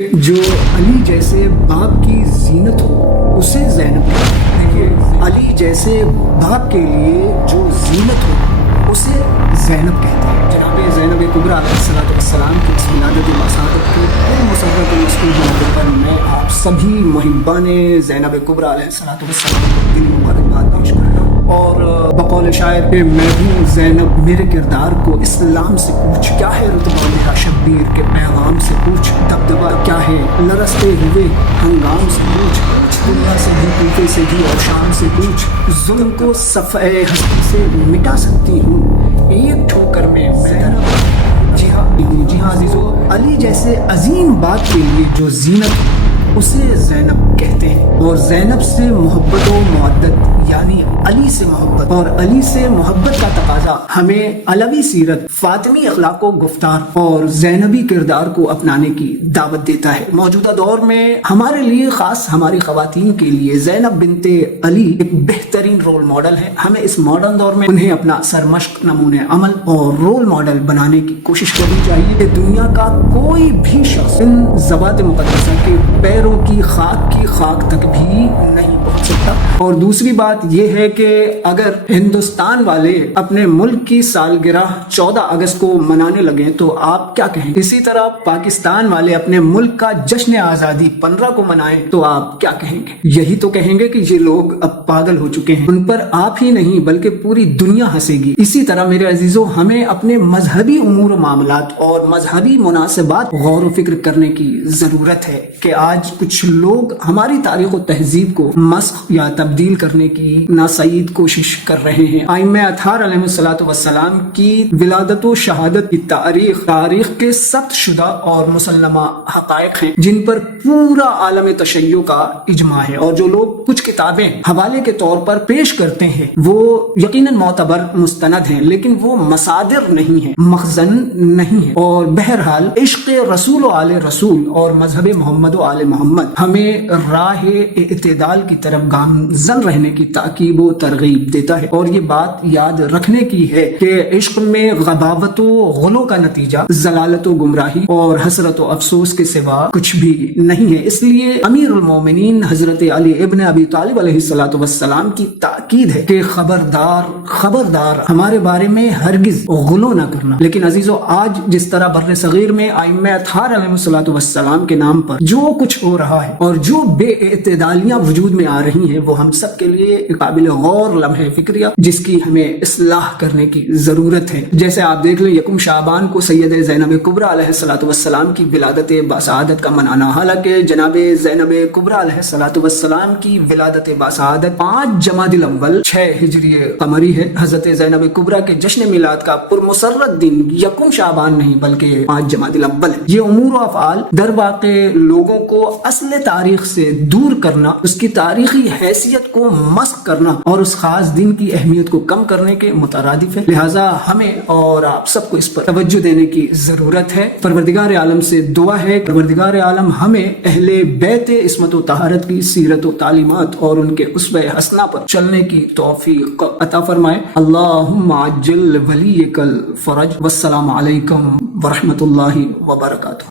جو علی جیسے باپ کی زینت ہو اسے زینب کہتے ہیں۔ دیکھیے، علی جیسے باپ کے لیے جو زینت ہو اسے زینب کہتے ہیں۔ جناب زینب کبریٰ علیہ السلام کی اس ولادت باسعادت کے مسرت مسکون موقع پر میں آپ سبھی محبان زینب کبریٰ علیہ السلام کو دلی مبارکباد پیش کر رہا ہوں۔ اور بقول شاعر کہ میں ہوں زینب میرے کردار کو اسلام سے پوچھ، کیا ہے رتبہ میرا شبیر کے پیغام سے پوچھ، دبدبا کیا ہے لرزتے ہوئے ہنگام سے پوچھ، دنیا سے بھی کوفے سے بھی اور شام سے پوچھ، ظلم کو صفحے ہستی سے مٹا سکتی ہوں ایک ٹھوکر میں زینب۔ جی ہاں عزیزو، علی جیسے عظیم بات کے لیے جو زینت اسے زینب کہتے ہیں۔ اور زینب سے محبت و مودت یعنی علی سے محبت، اور علی سے محبت کا تقاضا ہمیں علوی سیرت، فاطمی اخلاق و گفتار اور زینبی کردار کو اپنانے کی دعوت دیتا ہے۔ موجودہ دور میں ہمارے لیے، خاص ہماری خواتین کے لیے، زینب بنت علی ایک بہترین رول ماڈل ہے۔ ہمیں اس ماڈرن دور میں انہیں اپنا سرمشق، نمونہ عمل اور رول ماڈل بنانے کی کوشش کرنی چاہیے کہ دنیا کا کوئی بھی شخص ان ذوات مقدسہ کے پیروں کی خاک تک بھی نہیں پہنچ سکتا۔ اور دوسری بات یہ ہے کہ اگر ہندوستان والے اپنے ملک کی سالگرہ 14 اگست کو منانے لگیں تو آپ کیا کہیں؟ اسی طرح پاکستان والے اپنے ملک کا جشن آزادی 15 کو منائیں تو آپ کیا کہیں گے؟ یہی تو کہیں گے کہ یہ لوگ اب پاگل ہو چکے ہیں، ان پر آپ ہی نہیں بلکہ پوری دنیا ہنسے گی۔ اسی طرح میرے عزیزو، ہمیں اپنے مذہبی امور و معاملات اور مذہبی مناسبات غور و فکر کرنے کی ضرورت ہے کہ آج کچھ لوگ ہماری تاریخ و تہذیب کو مسخ یا تبدیل کرنے کی ناسعید کوشش کر رہے ہیں۔ ائمہ اطہار علیہ السلام کی ولادت و شہادت کی تاریخ کے ثبت شدہ اور مسلمہ حقائق ہیں جن پر پورا عالم تشیع کا اجماع ہے، اور جو لوگ کچھ کتابیں حوالے کے طور پر پیش کرتے ہیں وہ یقیناً معتبر مستند ہیں، لیکن وہ مصادر نہیں ہیں، مخزن نہیں ہے۔ اور بہرحال عشق رسول و آل رسول اور مذہب محمد و آل محمد ہمیں راہ اعتدال کی طرف گامزن رہنے کی تاکید و ترغیب دیتا ہے۔ اور یہ بات یاد رکھنے کی ہے کہ عشق میں غباوت و غلو کا نتیجہ ضلالت و گمراہی اور حسرت و افسوس کے سوا کچھ بھی نہیں ہے۔ اس لیے امیر المومنین حضرت علی ابن ابی طالب علیہ السلام کی تاکید ہے کہ خبردار ہمارے بارے میں ہرگز غلو نہ کرنا۔ لیکن عزیزو، آج جس طرح بر صغیر میں ائمہ اطہار علیہ السلام کے نام پر جو کچھ ہو رہا ہے اور جو بے اعتدالیاں وجود میں آ رہی ہیں وہ ہم سب کے لیے قابل غور لمحہ فکریہ جس کی ہمیں اصلاح کرنے کی ضرورت ہے۔ جیسے آپ دیکھ لیں، یکم شعبان کو سید زینب کبریٰ علیہ السلام کی ولادت باسعادت کا منانا، حالانکہ جناب زینب کبریٰ علیہ السلام کی ولادت باسعادت 5 جمادی الاول 6 ہجری قمری ہے۔ حضرت زینب کبریٰ کے جشن میلاد کا پرمسرت دن یکم شعبان نہیں بلکہ 5 جمادی الاول ہے۔ یہ امور و افعال در واقع لوگوں کو اصل تاریخ سے دور کرنا، اس کی تاریخی حیثیت کو مسخ کرنا اور اس خاص دن کی اہمیت کو کم کرنے کے مترادف ہے۔ لہٰذا ہمیں اور آپ سب کو اس پر توجہ دینے کی ضرورت ہے۔ پروردگار عالم سے دعا ہے، پروردگار عالم ہمیں اہل بیت عصمت و طہارت کی سیرت و تعلیمات اور ان کے اسوہ حسنہ پر چلنے کی توفیق عطا فرمائے۔ اللہم عجل ولیک الفرج، والسلام علیکم ورحمۃ اللہ وبرکاتہ۔